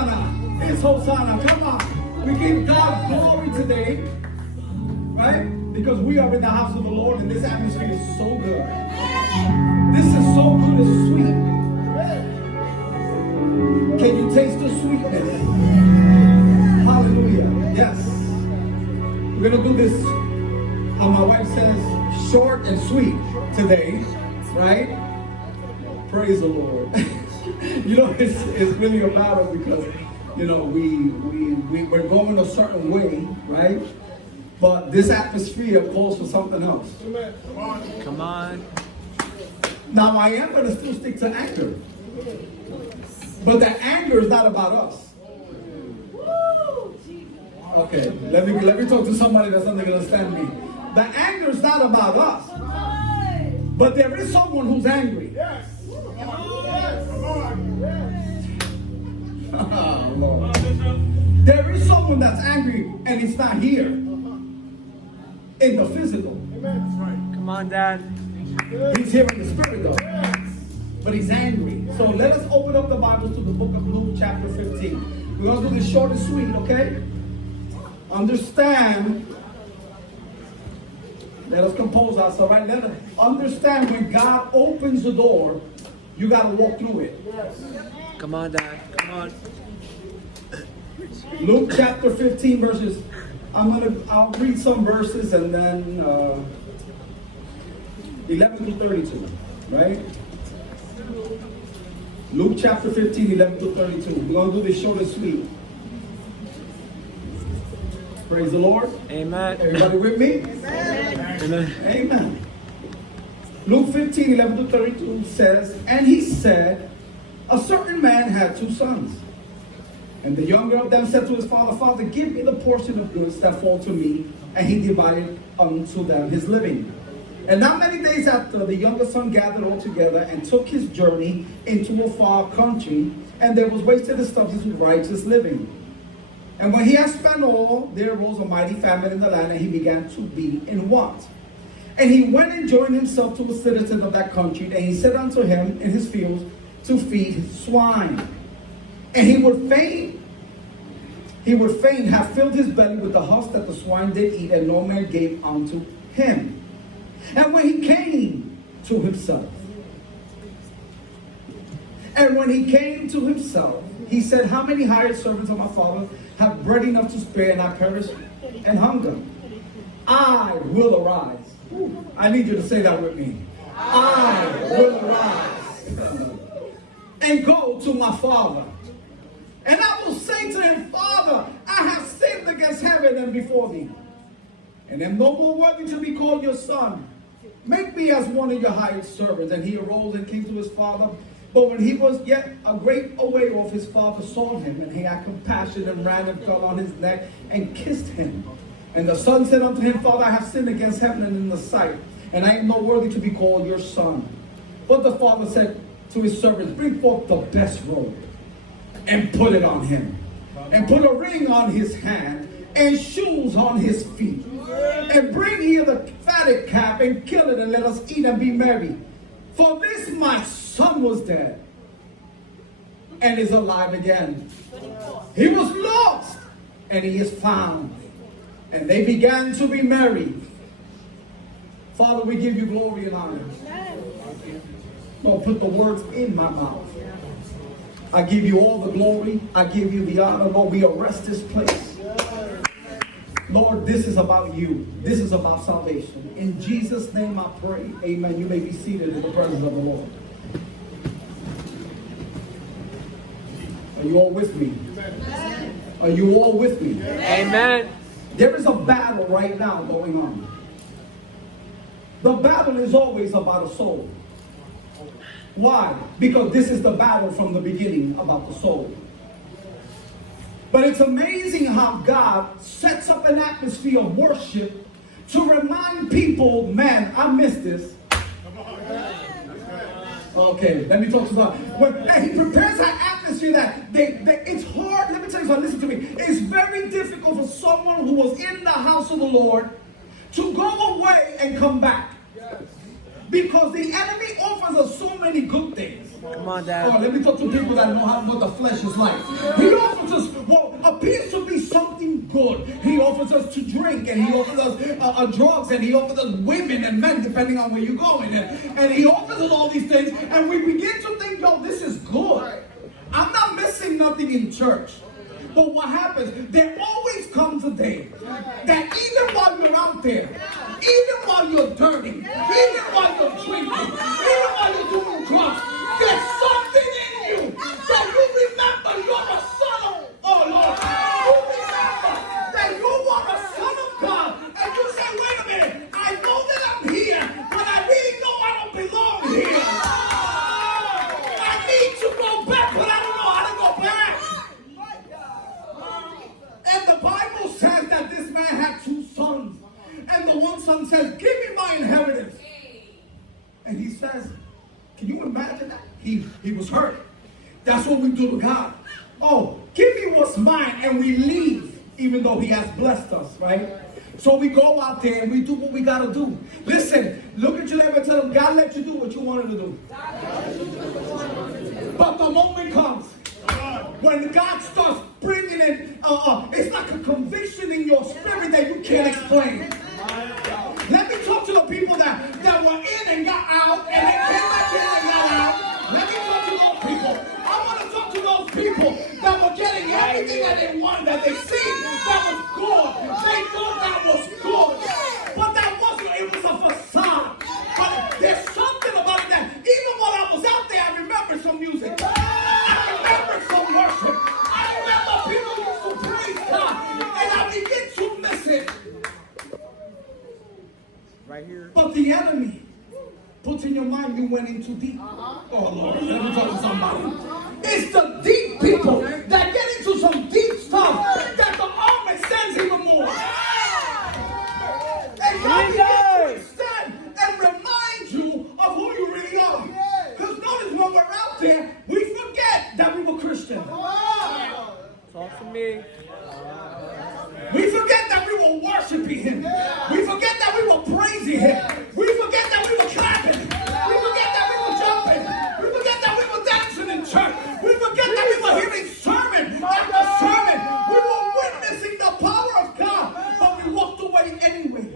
Hosanna. It's Hosanna. Come on. We give God glory today. Right? Because we are in the house of the Lord and this atmosphere is so good. This is so good, it's sweet. Can you taste the sweetness? Hallelujah. Yes. We're going to do this, how my wife says, short and sweet today. Right? Praise the Lord. You know, it's really a matter because, you know, we're going a certain way, right? But this atmosphere calls for something else. Come on. Now I am going to still stick to anger. But the anger is not about us. Okay, let me talk to somebody that's not going to understand me. The anger is not about us. But there is someone who's angry. Yes. Oh, Lord. There is someone that's angry and it's not here. In the physical. Come on, Dad. He's here in the spirit though. But he's angry. So let us open up the Bible to the book of Luke chapter 15. We're going to do this short and sweet, okay? Understand. Let us compose ourselves, right? Let us understand when God opens the door, you got to walk through it. Come on, Dad. Come on. Luke chapter 15 verses. I'll read some verses and then 11 to 32, right? Luke chapter 15, 11 to 32. We're going to do this short and sweet. Praise the Lord. Amen. Everybody with me? Amen. Amen. Amen. Luke 15, 11 to 32 says, and he said, a certain man had 2 sons. And the younger of them said to his father, Father, give me the portion of goods that fall to me. And he divided unto them his living. And not many days after, the younger son gathered all together and took his journey into a far country. And there was wasted substance with righteous living. And when he had spent all, there arose a mighty famine in the land, and he began to be in want. And he went and joined himself to a citizen of that country. And he said unto him in his fields to feed his swine. And he would fain have filled his belly with the husk that the swine did eat, and no man gave unto him. And when he came to himself, he said, how many hired servants of my father have bread enough to spare, and I perish and hunger? I will arise. I need you to say that with me. I will arise and go to my father. And I will say to him, Father, I have sinned against heaven and before thee, and am no more worthy to be called your son. Make me as one of your hired servants. And he arose and came to his father. But when he was yet a great way off, his father saw him, and he had compassion, and ran and fell on his neck and kissed him. And the son said unto him, Father, I have sinned against heaven and in the sight, and I am not worthy to be called your son. But the father said to his servants, bring forth the best robe, and put it on him, and put a ring on his hand, and shoes on his feet, and bring here the fatted calf, and kill it, and let us eat and be merry. For this my son was dead, and is alive again. He was lost, and he is found. And they began to be merry. Father, we give you glory and honor. Don't put the words in my mouth. I give you all the glory. I give you the honor. Lord, we arrest this place. Lord, this is about you. This is about salvation. In Jesus' name I pray. Amen. You may be seated in the presence of the Lord. Are you all with me? Amen. Are you all with me? Amen. There is a battle right now going on. The battle is always about a soul. Why? Because this is the battle from the beginning about the soul. But it's amazing how God sets up an atmosphere of worship to remind people, man, I missed this. Okay, let me talk to God. He prepares an atmosphere that it's hard. Let me tell you something, listen to me. It's very difficult for someone who was in the house of the Lord to go away and come back. Because the enemy offers us so many good things. Come on, Dad. Oh, let me talk to people that know what the flesh is like. He offers us what appears to be something good. He offers us to drink, and he offers us drugs, and he offers us women and men, depending on where you're going. And he offers us all these things, and we begin to think, yo, this is good. I'm not missing nothing in church. But what happens, there always comes a day that even while you're out there, even while you're dirty, even while you're drinking, even while you're doing drugs, there's something in you that you remember you're a son of, oh Lord, you remember that you are a son of God, and you say, wait a minute, I know that I'm here, but I really know I don't belong here. I need to go back, but I don't know how to go back. And the Bible says that this man had 2 sons. And the one son says, give me my inheritance. And he says, can you imagine that? He was hurt. That's what we do to God. Oh, give me what's mine, and we leave, even though he has blessed us, right? So we go out there and we do what we got to do. Listen, look at your neighbor and tell them, God let you do what you wanted to do. But the moment comes when God starts bringing in, it's like a conviction in your spirit that you can't explain. Let me talk to the people that were in and got out, and they came back in and got out. Let me talk to those people. I want to talk to those people that were getting everything that they wanted, that they seen that was good. They thought that was good. But that wasn't, it was a facade. But there's something about that. Even while I was out there, I remember some music. I remember some worship. I remember people used to praise God. And I begin to miss it. Right here. But the enemy puts in your mind you went in too deep. Oh Lord, let me talk to somebody. It's the deep people that get into some deep stuff that the arm extends even more. And God begins to extend and remind you of who you really are. Because notice when we're out there, we forget that we were Christian. Talk to me. We forget that we were worshiping him. We forget that we were praising him. We forget that we were clapping. We forget that we were jumping. We forget that we were dancing in church. We forget that we were hearing sermon after sermon. We were witnessing the power of God, but we walked away anyway.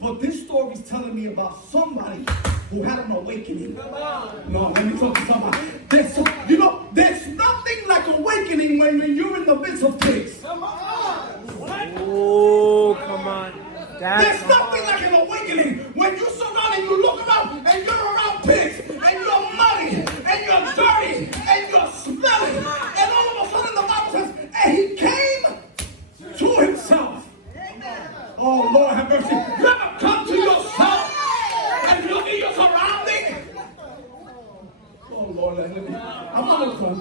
But this story is telling me about somebody who had an awakening. No, let me talk to somebody. There's nothing like awakening when you're in the midst of pigs. Oh, come on. Dad, There's nothing like an awakening when you surround and you look around and you're around pigs and you're muddy and you're dirty and you're smelly. And all of a sudden the Bible says, and he came to himself. Oh, Lord have mercy. You ever come to yourself and look at your surroundings? Oh, Lord, let me. I'm on the phone.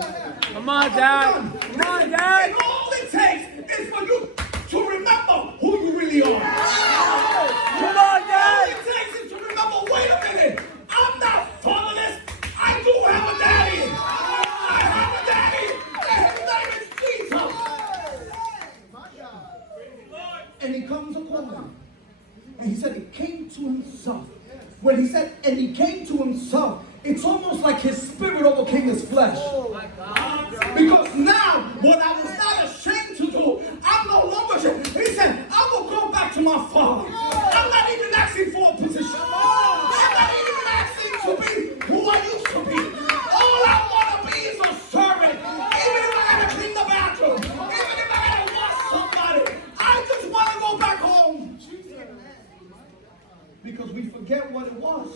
Come on, Dad. Come on, Dad. And all it takes is for you to remember who you really are. Come on, All Dad. it takes is to remember, wait a minute, I'm not fatherless. I do have a daddy. I have a daddy. And his name is Jesus. And he comes upon him. And he said he came to himself. When he said, and he came to himself, it's almost like his spirit overcame his flesh. Because now, what I was not ashamed to do, I'm no longer ashamed. He said, I will go back to my father. I'm not even asking for a position. I'm not even asking to be who I used to be. All I want to be is a servant. Even if I got to clean the bathroom. Even if I got to wash somebody. I just want to go back home. Because we forget what it was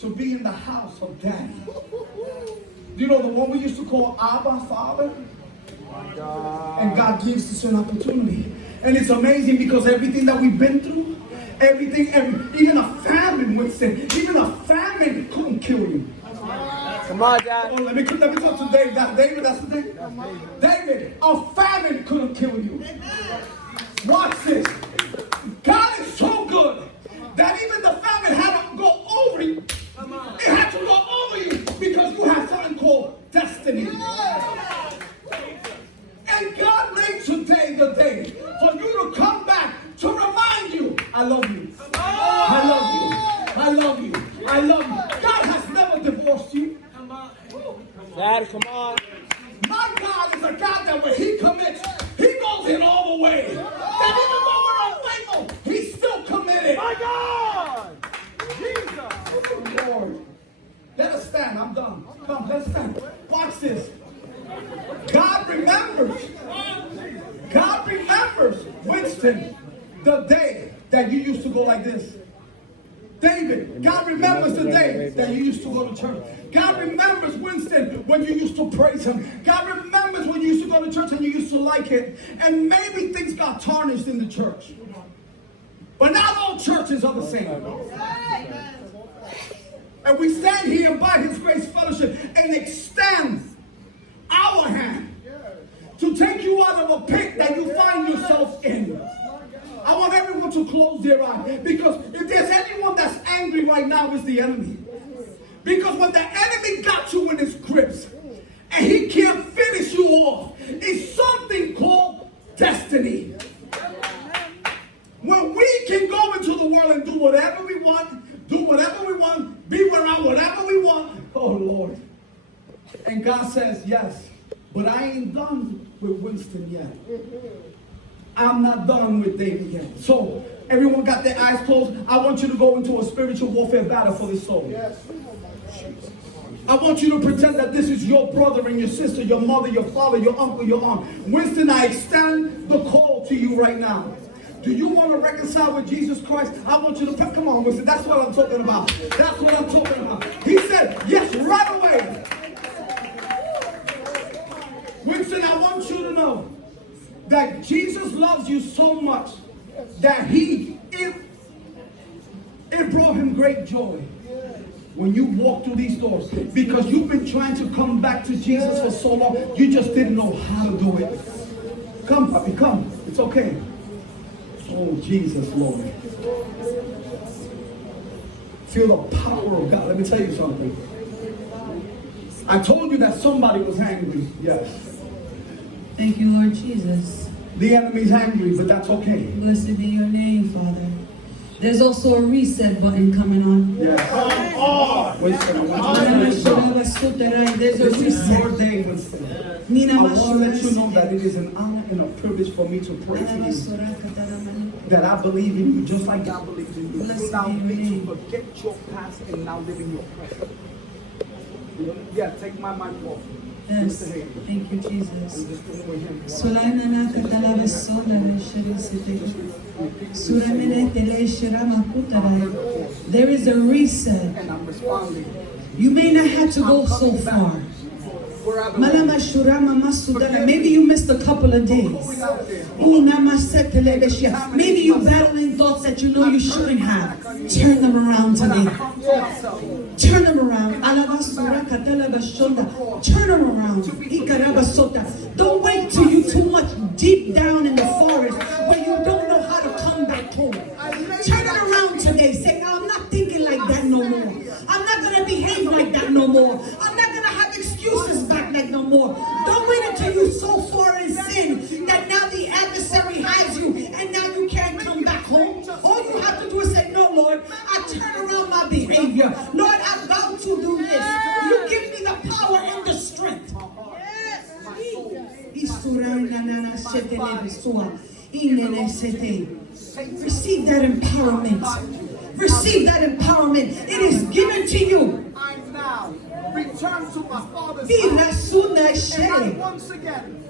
to be in the house of Daddy. You know, the one we used to call Abba, Father? And God gives us an opportunity. And it's amazing because everything that we've been through, even a famine would say, even a famine couldn't kill you. Come on, Dad. Oh, let me talk to David. David, that's the name? David, a famine couldn't kill you. Watch this. God is so good that even the famine had to go over you. It had to go over you because you have something called destiny. And God made today the day for you to come back to remind you, I love you. let's stand. Watch this. God remembers. God remembers, Winston, the day that you used to go like this. David, God remembers the day that you used to go to church. God remembers, Winston, when you used to praise him. God remembers when you used to go to church and you used to like it. And maybe things got tarnished in the church. But not all churches are the same. And we stand here by his grace fellowship and extend our hand to take you out of a pit that you find yourself in. I want everyone to close their eyes, because if there's anyone that's angry right now, it's the enemy. Because when the enemy got you in his grips and he can't finish you off, it's something called destiny. When we can go into the world and do whatever we want, be around whatever we want, oh Lord. And God says, yes, but I ain't done with Winston yet. I'm not done with David yet. So, everyone got their eyes closed. I want you to go into a spiritual warfare battle for this soul. I want you to pretend that this is your brother and your sister, your mother, your father, your uncle, your aunt. Winston, I extend the call to you right now. Do you want to reconcile with Jesus Christ? I want you to come on, Winston. That's what I'm talking about. That's what I'm talking about. He said, yes, right away. Winston, I want you to know that Jesus loves you so much that it brought him great joy when you walk through these doors, because you've been trying to come back to Jesus for so long, you just didn't know how to do it. Come, puppy, come. It's okay. Oh, Jesus, Lord. Feel the power of God. Let me tell you something. I told you that somebody was angry. Yes. Thank you, Lord Jesus. The enemy's angry, but that's okay. Blessed be your name, Father. There's also a reset button coming on. Yes. Winston, I want you to know. There's a This is your reset. day, Winston. I want to let you know that it is an honor and a privilege for me to pray for you. That I believe in you just like God believes in you. Blessed Allow be your me name. to forget your past and now live in your present. Yeah, take my mic off. Yes. Mr. Hayden. Thank you, Jesus. I'm just doing with him. There is a reset. And I'm responding. You may not have to go so far. Maybe you missed a couple of days. Maybe you're battling thoughts that you know you shouldn't have. Turn them around today. Turn them around. Turn them around. Don't wait till you're too much deep down in the forest where you don't know how to come back home. Turn it around today. Say, I'm not thinking like that no more. I'm not going to behave like that no more. I'm not going to have excuses back like no more. Don't wait until you're so far in sin that now the adversary has you and now you can't come back home. All you have to do is say, no, Lord, I turn around my behavior. Lord, I'm about to do this. You give me the power and the strength. Receive that empowerment. Receive that empowerment. It is given to you. I'm now returned to my father's house. And I once again.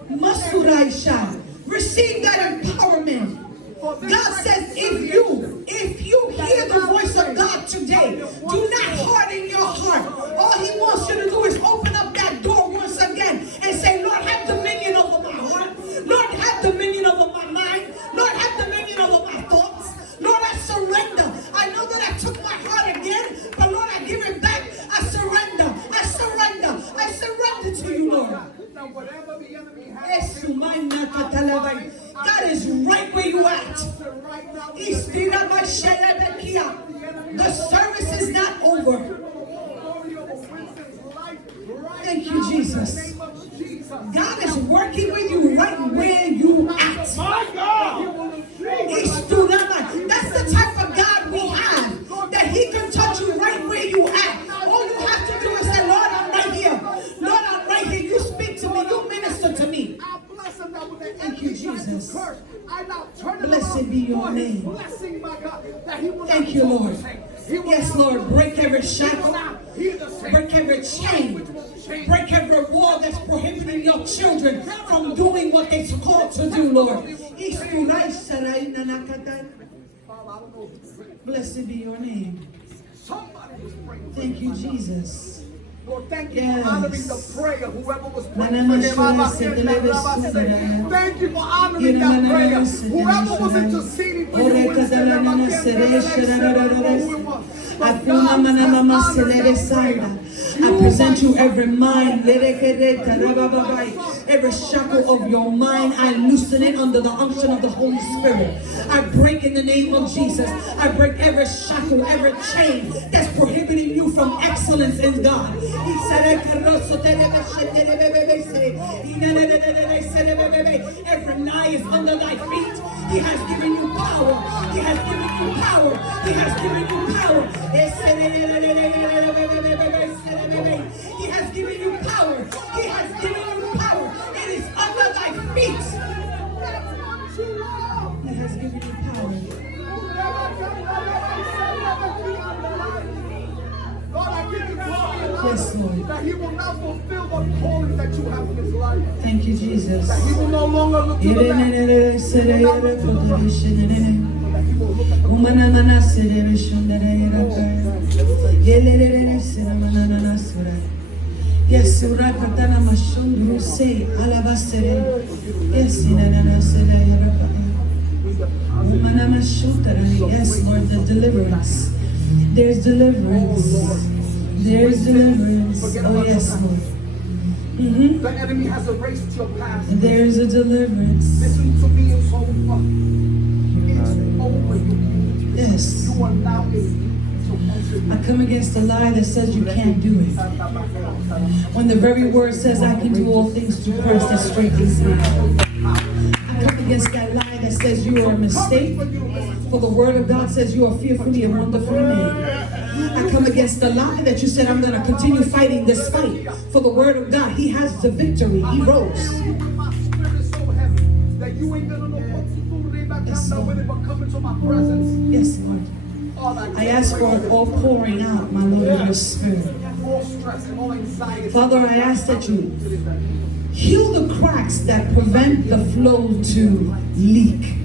Receive that empowerment. God says, if you hear the voice of God today, do not harden your heart. All He wants you to do is open up that door once again and say, Lord, have dominion over my heart. Lord, have dominion over my mind. Lord, have dominion over my thoughts. Lord, I surrender. I know that I took my heart again, but Lord, I give it back. I surrender. I surrender. I surrender to you, Lord. Now, whatever the enemy has, God is right where you at. The service is not over. Thank you, Jesus. God is working with you right where you at. my God, That's the type of God we have, that He can touch you right where you at. All you have to do is say, Lord, I'm right here. Lord, I'm right here. You speak to me. You minister to me. Thank you, Jesus. Blessed be your name. Thank you, Lord. Yes, Lord, break every shackle, break every chain, break every wall that's prohibiting your children from doing what they're called to do, Lord. Blessed be your name. Thank you, Jesus. Lord, thank you for honoring the prayer. Whoever was praying for him, thank you for honoring that prayer. Whoever was interceding for you, I present you every mind, every shackle of your mind. I loosen it under the unction of the Holy Spirit. I break in the name of Jesus. I break every shackle, every chain that's prohibiting you from excellence in God. Every lie is under thy feet. He has given you power. He has given you power. He has given you power. He has given you power. He has given you power. It is under thy feet. He has given you power. Lord, I give you glory and honor. Yes, Lord. That he will not fulfill the calling that you have in his life. Thank you, Jesus. That he will no longer look to the back. He will not look to the right. But that he will look at the Yes, Surakatana Mashundru say Alabasere. Yes, yes, Lord, the deliverance. There's deliverance. There's deliverance. Oh, yes, Lord. The enemy has erased your past. There's a deliverance. Listen to me, it's over. It's over. Yes. You are now in. I come against the lie that says you can't do it. When the very word says I can do all things through Christ that strengthens me. I come against that lie that says you are a mistake. For the word of God says you are fearfully and wonderfully made. I come against the lie that you said I'm going to continue fighting this fight. For the word of God, he has the victory. He rose. Yes, Lord. I ask for an all pouring out, my Lord, of your spirit. Father, I ask that you heal the cracks that prevent the flow to leak.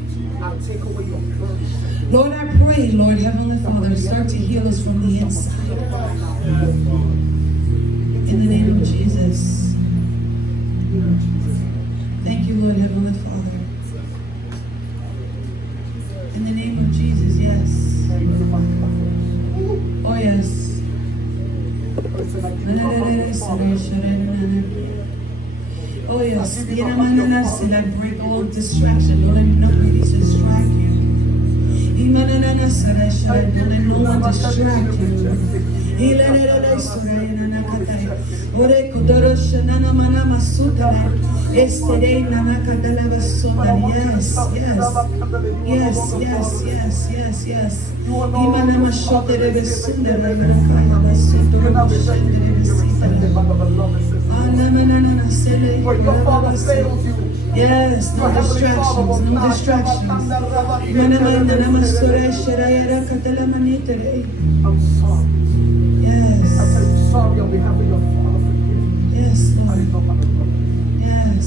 Lord, I pray, Lord, Heavenly Father, start to heal us from the inside. In the name of Jesus. Thank you, Lord, Heavenly Father. In the name of Jesus, yes. Oh, yes. Oh, yes. I break all distraction. Don't let nobody distract you. Don't let no one distract you. Yes, yes, yes, yes, yes, yes. Yes, no distractions, no distractions. I'm sorry. Yes. I tell you sorry on behalf of your father. Yes, Lord. Yes,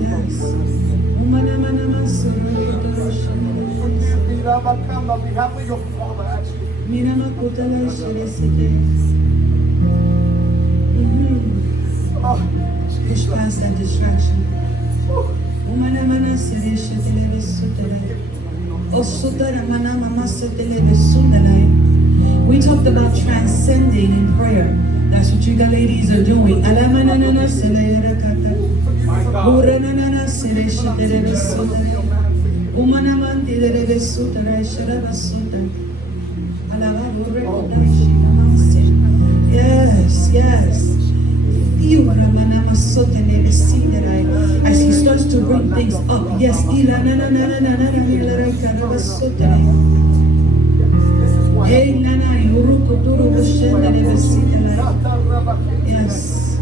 yes. On behalf of your father, actually. Push past that distraction. We talked about transcending in prayer. That's what you ladies are doing. Yes, yes. As he starts to bring things up, yes. Yes.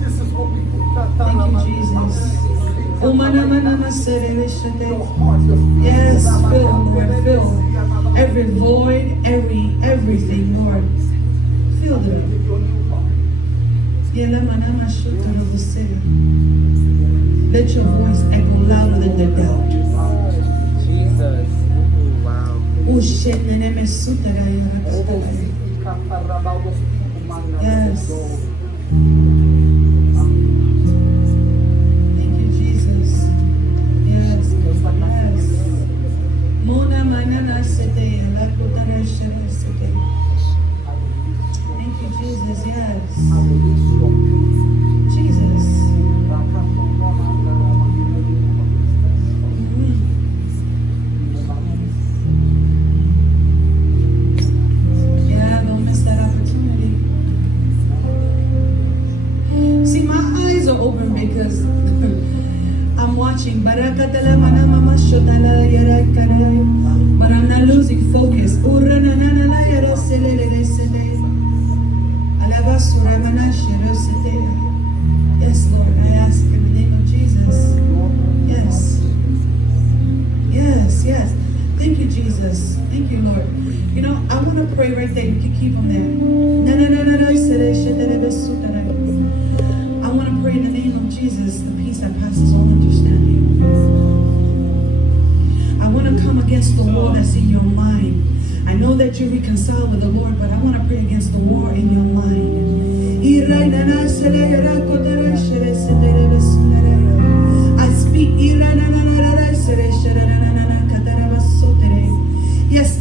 Thank you, Jesus. Yes, fill, Lord, fill every void, everything, Lord. Let your voice echo louder than the doubt. Jesus. Wow. Yes. Thank you, Jesus. Yes. Yes. Mona manana sete la kutana shara sete. Thank you, Jesus. Yes. Jesus. Yeah, don't miss that opportunity. See, my eyes are open because I'm watching, but I'm not losing focus. Yes, Lord, I ask in the name of Jesus. Yes. Yes, yes. Thank you, Jesus. Thank you, Lord. You know, I want to pray right there. You can keep them there. I want to pray in the name of Jesus, the peace that passes all understanding. I want to come against the war that's in your mind. I know that you're reconciled with the Lord, but I want to pray against the war in your mind. I speak. Yes,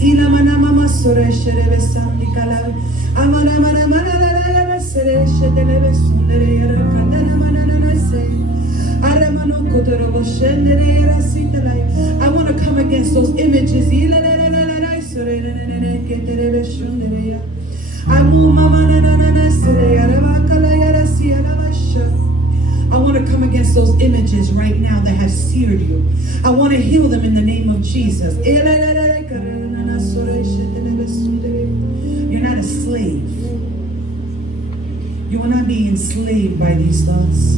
I want to come against those images. I want to come against those images right now that have seared you. I want to heal them in the name of Jesus. You're not a slave. You will not be enslaved by these thoughts.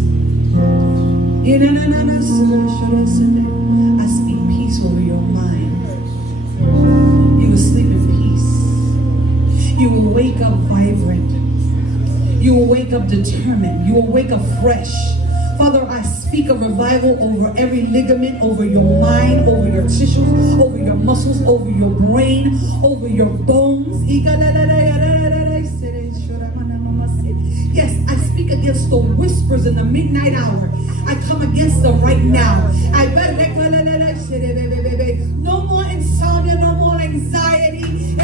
I speak peace over your mind. You will sleep in peace. You will wake up vibrant. You will wake up determined. You will wake up fresh. Father, I speak a revival over every ligament, over your mind, over your tissues, over your muscles, over your brain, over your bones. Yes, I speak against the whispers in the midnight hour. I come against them right now. No more insomnia, no more anxiety.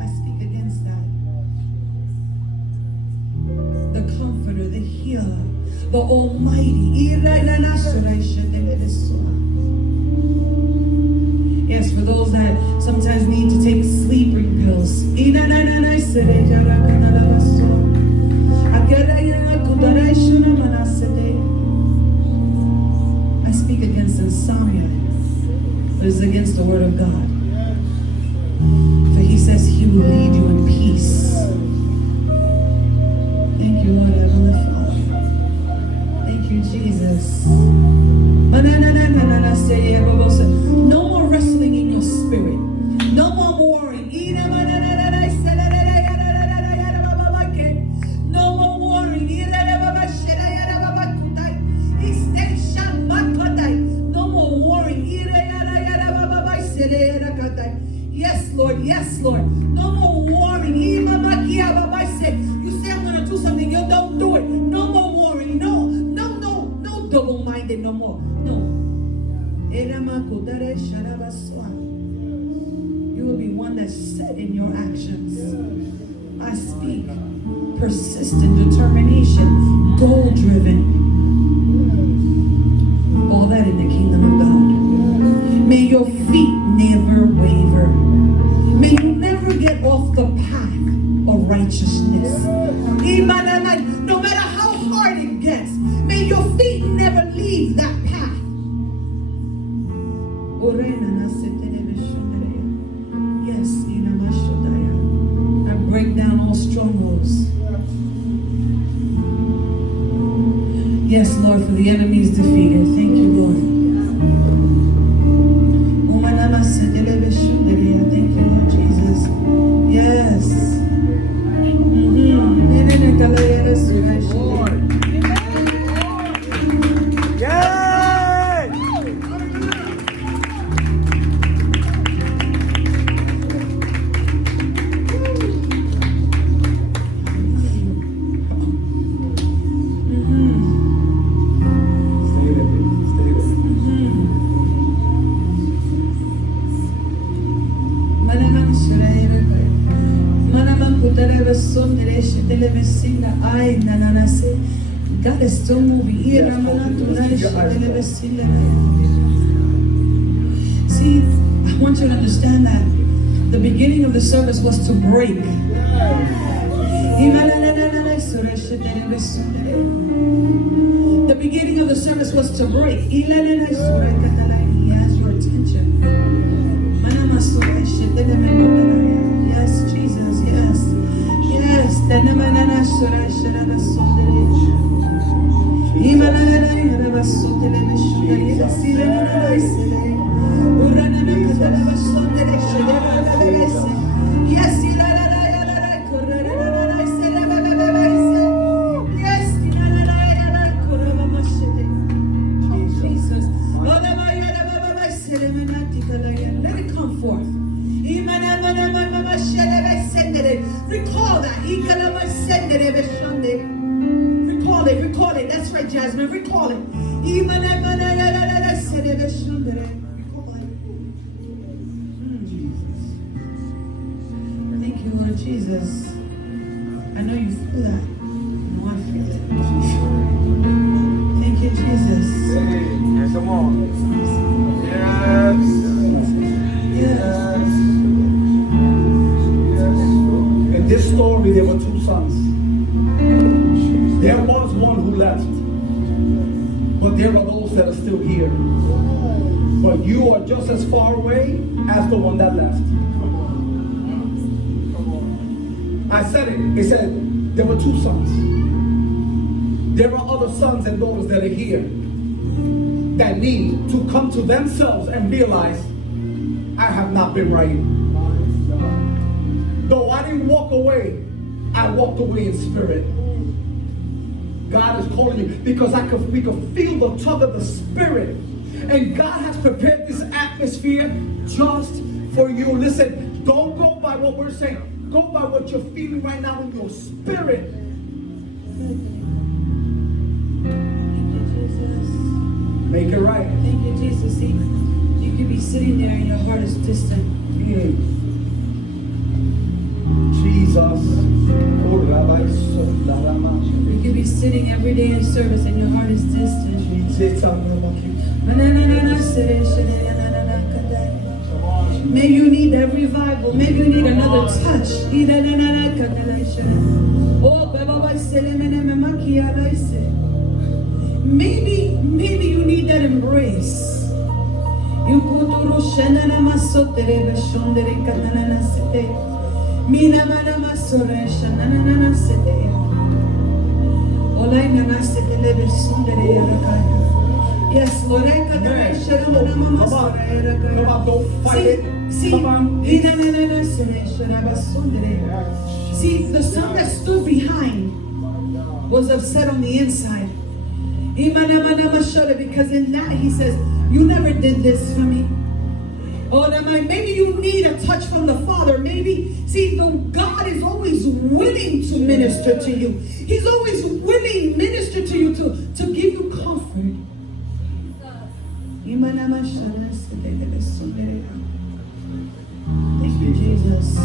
I speak against that. The comforter, the healer, the almighty. Yes, for those that sometimes need to take sleeping pills. I speak against insomnia, but it's against the word of God. For he says he will lead you in peace. Thank you, Lord Heavenly Father. Thank you, Jesus. No more wrestling in your spirit. No more warring. No more warring. No more warring. Yes, Lord. Yes, Lord. No more warring. You say I'm going to do something. You don't do it. No more warring. No double-minded no more. No. You will be one that's set in your actions. I speak persistent determination, goal-driven. All that in the kingdom of God. May your feet never waver. May you never get off the path of righteousness. No matter how hard it gets, may your feet never leave that path. Yes, I break down all strongholds. Yes, Lord, for the enemy is defeated. Thank you, Lord. God is still moving. See, I want you to understand that the beginning of the service was to break. The beginning of the service was to break. He has your attention. Yes, Jesus, yes. Yes. Let it come forth. Recall that. Recall it. That's right, Jasmine. Recall it. Thank you, Lord Jesus. I know you feel that. No, I feel it. Thank you, Jesus. Yes, come on. Yes. Yes. In this story, there were two sons. There was one who left, but there are those that are still here. But you are just as far away as the one that left. I said it. It said there were two sons. There are other sons and daughters that are here that need to come to themselves and realize, I have not been right. Though I didn't walk away, I walked away in spirit. God is calling you because we could feel the tug of the spirit. And God has prepared this atmosphere just for you. Listen, don't go by what we're saying. Go by what you're feeling right now in your spirit. Make it right. Thank you, Jesus. See, you could be sitting there and your heart is distant. Jesus. You could be sitting every day in service and your heart is distant. Maybe you need that revival. Maybe you need another touch. Maybe you need that embrace. Yes, Lord. Come on, don't fight it. Come on. See, the son that stood behind was upset on the inside. Because in that he says, you never did this for me. Oh, maybe you need a touch from the Father. Maybe, see, God is always willing to minister to you. He's always willing to minister to you to give you comfort. Thank you, Jesus.